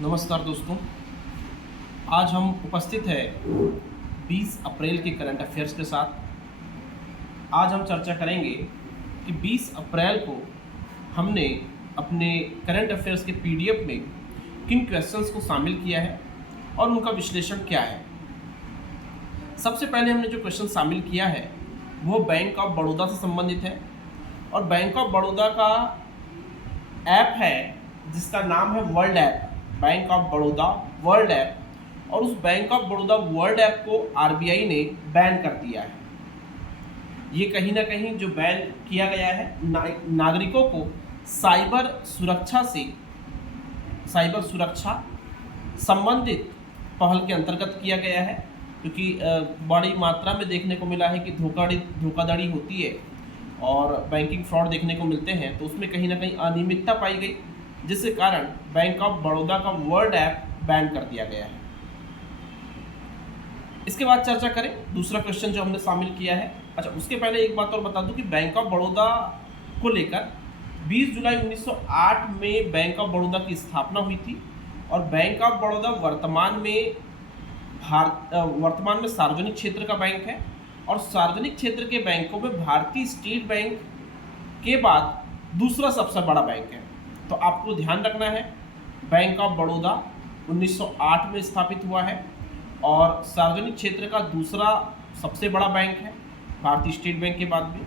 नमस्कार दोस्तों। आज हम उपस्थित हैं 20 अप्रैल के करंट अफेयर्स के साथ। आज हम चर्चा करेंगे कि 20 अप्रैल को हमने अपने करंट अफेयर्स के पीडीएफ में किन क्वेश्चंस को शामिल किया है और उनका विश्लेषण क्या है। सबसे पहले हमने जो क्वेश्चन शामिल किया है वो बैंक ऑफ बड़ौदा से संबंधित है और बैंक ऑफ बड़ौदा का ऐप है जिसका नाम है world app, bank of Baroda world app. और उस bank of Baroda world app को आरबीआई ने बैन कर दिया है। ये कहीं ना कहीं जो बैन किया गया है नागरिकों को साइबर सुरक्षा संबंधित पहल के अंतर्गत किया गया है, क्योंकि बड़ी मात्रा में देखने को मिला है कि धोखाधड़ी होती है और बैंकिंग फ्रॉड देखने को मिलते हैं। तो उसमें कहीं ना कहीं अनियमितता पाई गई, जिसके कारण बैंक ऑफ बड़ौदा का वर्ल्ड ऐप बैन कर दिया गया है। इसके बाद चर्चा करें दूसरा क्वेश्चन जो हमने शामिल किया है। अच्छा, उसके पहले एक बात और बता दूं कि बैंक ऑफ बड़ौदा को लेकर 20 जुलाई 1908 में बैंक ऑफ बड़ौदा की स्थापना हुई थी और बैंक ऑफ बड़ौदा वर्तमान में सार्वजनिक क्षेत्र का बैंक है और सार्वजनिक क्षेत्र के बैंकों में भारतीय स्टेट बैंक के बाद दूसरा सबसे बड़ा बैंक है। तो आपको ध्यान रखना है, बैंक ऑफ बड़ौदा 1908 में स्थापित हुआ है और सार्वजनिक क्षेत्र का दूसरा सबसे बड़ा बैंक है भारतीय स्टेट बैंक के बाद में।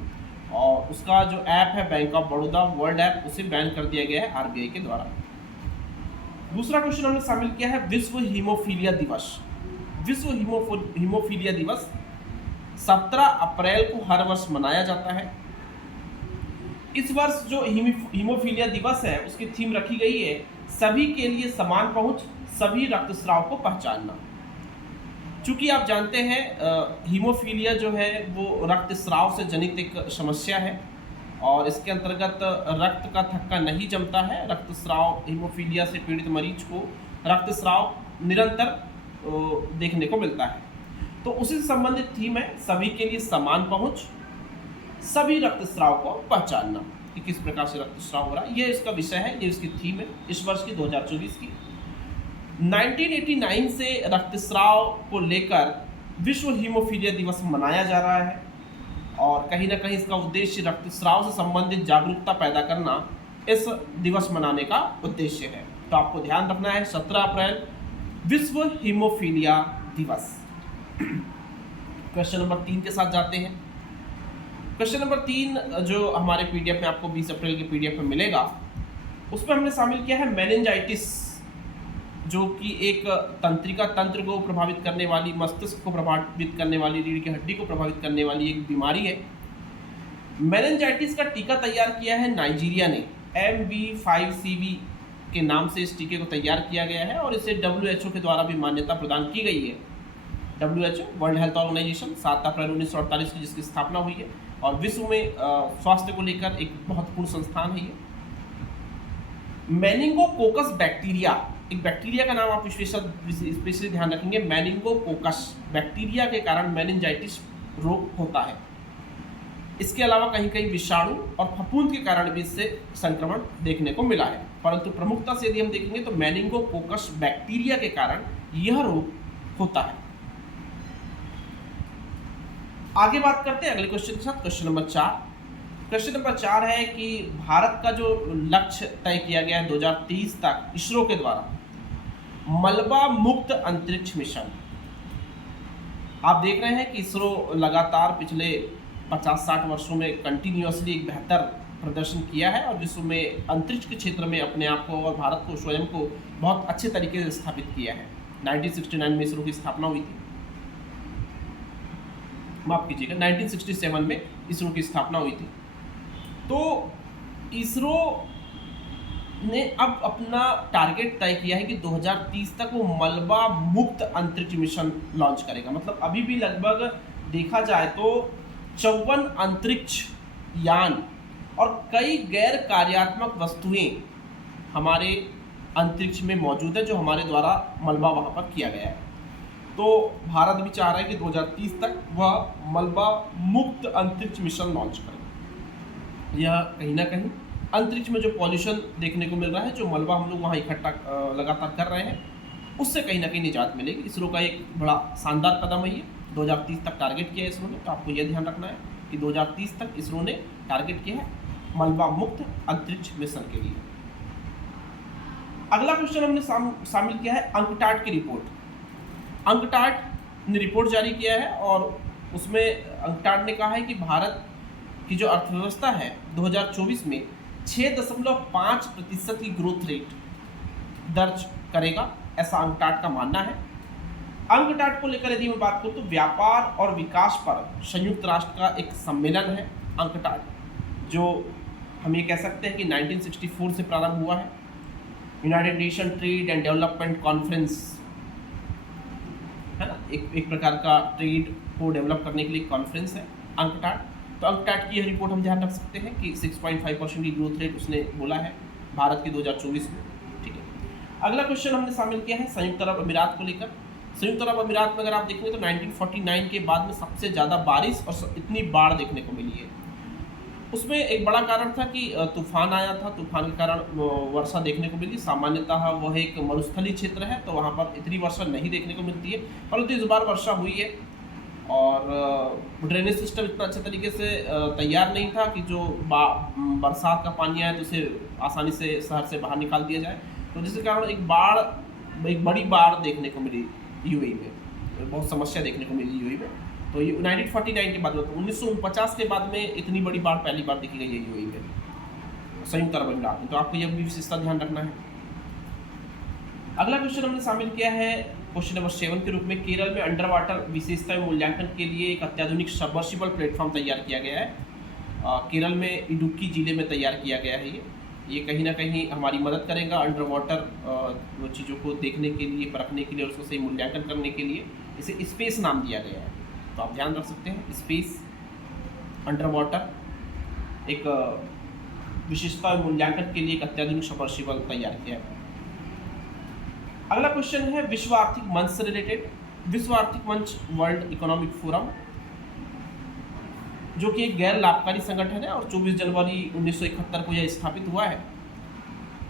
और उसका जो ऐप है bank of Baroda world app, उसे बैन कर दिया गया है आरबीआई के द्वारा। दूसरा क्वेश्चन हमने शामिल किया है विश्व हीमोफीलिया दिवस। विश्व हीमोफीलिया दिवस 17 अप्रैल को हर वर्ष मनाया जाता है। इस वर्ष जो हीमोफीलिया दिवस है उसकी थीम रखी गई है सभी के लिए समान पहुंच, सभी रक्तस्राव को पहचानना। चूंकि आप जानते हैं हीमोफीलिया जो है वो रक्तस्राव से जनित एक समस्या है और इसके अंतर्गत रक्त का थक्का नहीं जमता है। रक्तस्राव हीमोफीलिया से पीड़ित मरीज को रक्तस्राव निरंतर देखने को मिलता है। तो उसी से संबंधित थीम है सभी के लिए समान पहुंच, सभी रक्तस्राव को पहचानना कि किस प्रकार से रक्तस्राव हो रहा है। ये इसका विषय है, ये इसकी थीम है इस वर्ष की 2024 की। 1989 से रक्तस्राव को लेकर विश्व हीमोफीलिया दिवस मनाया जा रहा है और कहीं ना कहीं इसका उद्देश्य रक्तस्राव से संबंधित जागरूकता पैदा करना इस दिवस मनाने का उद्देश्य है। तो आपको ध्यान रखना है 17 अप्रैल विश्व हीमोफीलिया दिवस। क्वेश्चन नंबर 3 के साथ जाते हैं। क्वेश्चन नंबर 3 जो हमारे पीडीएफ में आपको 20 अप्रैल के पीडीएफ में मिलेगा, उसमें हमने शामिल किया है मेनिंजाइटिस, जो कि एक तंत्र को प्रभावित करने वाली, मस्तिष्क को प्रभावित करने वाली, रीढ़ की हड्डी को प्रभावित करने वाली एक बीमारी है। मेनिंजाइटिस का टीका तैयार किया है नाइजीरिया ने। MV5CV के नाम से इस टीके को तैयार किया गया है और इसे WHO के द्वारा भी मान्यता प्रदान की गई है। WHO वर्ल्ड हेल्थ ऑर्गेनाइजेशन 7 अप्रैल 1948 की जिसकी स्थापना हुई है और विश्व में स्वास्थ्य को लेकर एक महत्वपूर्ण संस्थान है ये। मेनिंगोकोकस बैक्टीरिया, एक बैक्टीरिया का नाम आप स्पेशली ध्यान रखेंगे। मेनिंगोकोकस बैक्टीरिया के कारण मेनिंजाइटिस रोग होता है। इसके अलावा कहीं कहीं विषाणु और फफूंद के कारण भी इससे संक्रमण देखने को मिला है, परंतु प्रमुखता से यदि हम देखेंगे तो मेनिंगोकोकस बैक्टीरिया के कारण यह रोग होता है। आगे बात करते हैं अगले क्वेश्चन के साथ। Question number 4। क्वेश्चन नंबर 4 है कि भारत का जो लक्ष्य तय किया गया है 2030 तक इसरो के द्वारा मलबा मुक्त अंतरिक्ष मिशन। आप देख रहे हैं कि इसरो लगातार पिछले 50-60 वर्षों में कंटिन्यूअसली एक बेहतर प्रदर्शन किया है और विश्व में अंतरिक्ष के क्षेत्र में अपने आप को और भारत को स्वयं को बहुत अच्छे तरीके से स्थापित किया है। 1969 में इसरो की स्थापना हुई थी, माफ कीजिएगा 1967 में इसरो की स्थापना हुई थी। तो इसरो ने अब अपना टारगेट तय किया है कि 2030 तक वो मलबा मुक्त अंतरिक्ष मिशन लॉन्च करेगा। मतलब अभी भी लगभग देखा जाए तो 54 अंतरिक्ष यान और कई गैर कार्यात्मक वस्तुएं हमारे अंतरिक्ष में मौजूद है जो हमारे द्वारा मलबा वहाँ पर किया गया है। तो भारत भी चाह रहा है कि 2030 तक वह मलबा मुक्त अंतरिक्ष मिशन लॉन्च करे। यह कहीं ना कहीं अंतरिक्ष में जो पॉल्यूशन देखने को मिल रहा है, जो मलबा हम लोग वहाँ इकट्ठा लगातार कर रहे हैं, उससे कहीं ना कहीं निजात मिलेगी। इसरो का एक बड़ा शानदार कदम है ये। 2030 तक टारगेट किया है इसरो ने, तो आपको यह ध्यान रखना है कि 2030 तक इसरो ने टारगेट किया है मलबा मुक्त अंतरिक्ष मिशन के लिए। अगला क्वेश्चन हमने शामिल किया है अंकटाड की रिपोर्ट। अंकटाड ने रिपोर्ट जारी किया है और उसमें अंकटाड ने कहा है कि भारत की जो अर्थव्यवस्था है 2024 में 6.5% की ग्रोथ रेट दर्ज करेगा, ऐसा अंकटाड का मानना है। अंकटाड को लेकर यदि मैं बात करूं तो व्यापार और विकास पर संयुक्त राष्ट्र का एक सम्मेलन है अंकटाड, जो हम ये कह सकते हैं कि 1964 से प्रारंभ हुआ है। United nation trade and development conference है ना, एक प्रकार का ट्रेड को डेवलप करने के लिए कॉन्फ्रेंस है अंकटाड। तो अंकटाड की यह रिपोर्ट हम ध्यान रख सकते हैं कि 6.5% की ग्रोथ रेट उसने बोला है भारत की 2024 में। ठीक है, अगला क्वेश्चन हमने शामिल किया है संयुक्त अरब अमीरात को लेकर। संयुक्त अरब अमीरात में अगर आप देखेंगे तो 1949 के बाद में सबसे ज़्यादा बारिश और इतनी बाढ़ देखने को मिली है। उसमें एक बड़ा कारण था कि तूफान आया था, तूफान के कारण वर्षा देखने को मिली। सामान्यतः वह एक मरुस्थलीय क्षेत्र है, तो वहाँ पर इतनी वर्षा नहीं देखने को मिलती है, परंतु इस बार वर्षा हुई है। और ड्रेनेज सिस्टम इतना अच्छे तरीके से तैयार नहीं था कि जो बरसात का पानी आए तो उसे आसानी से शहर से बाहर निकाल दिया जाए, तो जिसके कारण एक बड़ी बाढ़ देखने को मिली यूएई में, बहुत समस्या देखने को मिली यूएई में। तो ये 1949 के बाद में, 1949 के बाद में इतनी बड़ी बाढ़ पहली बार देखी गई है यूएई में, संयुक्त अरब अमीरात में। तो आपको यह भी विशेषता ध्यान रखना है। अगला क्वेश्चन हमने शामिल किया है क्वेश्चन नंबर 7 के रूप में। केरल में अंडर वाटर विशेषता मूल्यांकन के लिए एक अत्याधुनिक सबमर्सिबल प्लेटफॉर्म तैयार किया गया है। केरल में इडुक्की जिले में तैयार किया गया है। ये कहीं ना कहीं हमारी मदद करेगा अंडर वाटर चीज़ों को देखने के लिए, परखने के लिए और उसको सही मूल्यांकन करने के लिए। इसे स्पेस नाम दिया गया है, तो आप ध्यान रख सकते हैं स्पेस अंडर वाटर एक विशेषता मूल्यांकन के लिए एक अत्याधुनिक सबमर्सिबल तैयार किया है। अगला क्वेश्चन है विश्व आर्थिक मंच से रिलेटेड। विश्व आर्थिक मंच वर्ल्ड इकोनॉमिक फोरम, जो कि एक गैर लाभकारी संगठन है और 24 जनवरी 1971 को यह स्थापित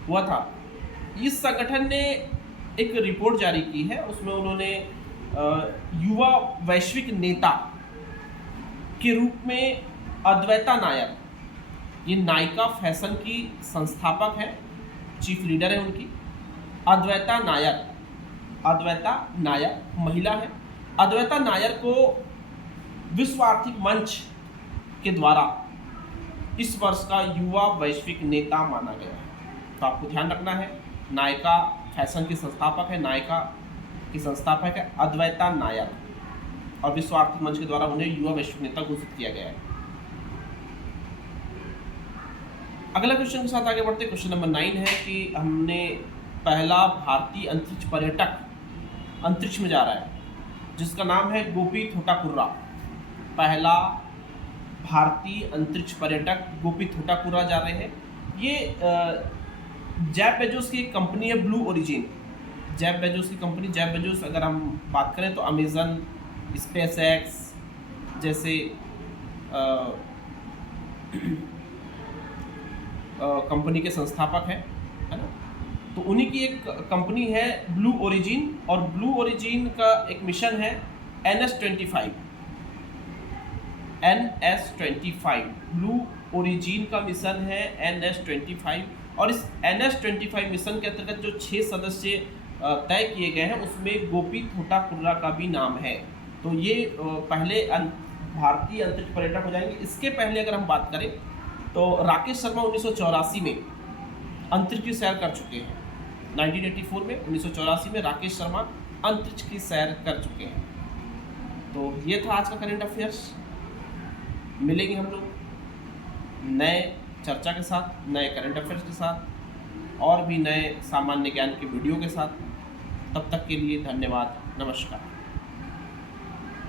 हुआ था। इस संगठन ने एक रिपोर्ट जारी की है, उसमें उन्होंने युवा वैश्विक नेता के रूप में अद्वैता नायर, ये नायका फैशन की संस्थापक है, चीफ लीडर है उनकी अद्वैता नायर महिला है। अद्वैता नायर को विश्व आर्थिक मंच के द्वारा इस वर्ष का युवा वैश्विक नेता माना गया है। तो आपको ध्यान रखना है, नायका फैशन की संस्थापक है, नायका की संस्थापक है अद्वैता नायर, और विश्व आर्थिक मंच के द्वारा उन्हें युवा वैश्विक नेता घोषित किया गया है। अगला क्वेश्चन के साथ आगे बढ़ते, क्वेश्चन नंबर 9 है कि हमने पहला भारतीय अंतरिक्ष पर्यटक अंतरिक्ष में जा रहा है, जिसका नाम है गोपी थोटाकुर्रा। पहला भारतीय अंतरिक्ष पर्यटक गोपी थोटाकुर्रा जा रहे हैं। ये जेफ बेजोस की एक कंपनी है ब्लू ओरिजिन। जेफ बेजोस की कंपनी, जेफ बेजोस अगर हम बात करें तो अमेजन, स्पेस एक्स जैसे कंपनी के संस्थापक है ना। तो उन्हीं की एक कंपनी है ब्लू ओरिजिन, और ब्लू ओरिजिन का एक मिशन है NS-25। ब्लू ओरिजिन का मिशन है NS-25, और इस NS-25 मिशन के अंतर्गत जो 6 सदस्य तय किए गए हैं उसमें गोपी थोटाकुर्रा का भी नाम है। तो ये पहले भारतीय अंतरिक्ष पर्यटक हो जाएंगे। इसके पहले अगर हम बात करें तो राकेश शर्मा 1984 में अंतरिक्ष की सैर कर चुके हैं। 1984 में 1984 में राकेश शर्मा अंतरिक्ष की सैर कर चुके हैं। तो ये था आज का करंट अफेयर्स। मिलेंगे हम लोग नए चर्चा के साथ, नए करंट अफेयर्स के साथ और भी नए सामान्य ज्ञान के वीडियो के साथ। तब तक के लिए धन्यवाद, नमस्कार।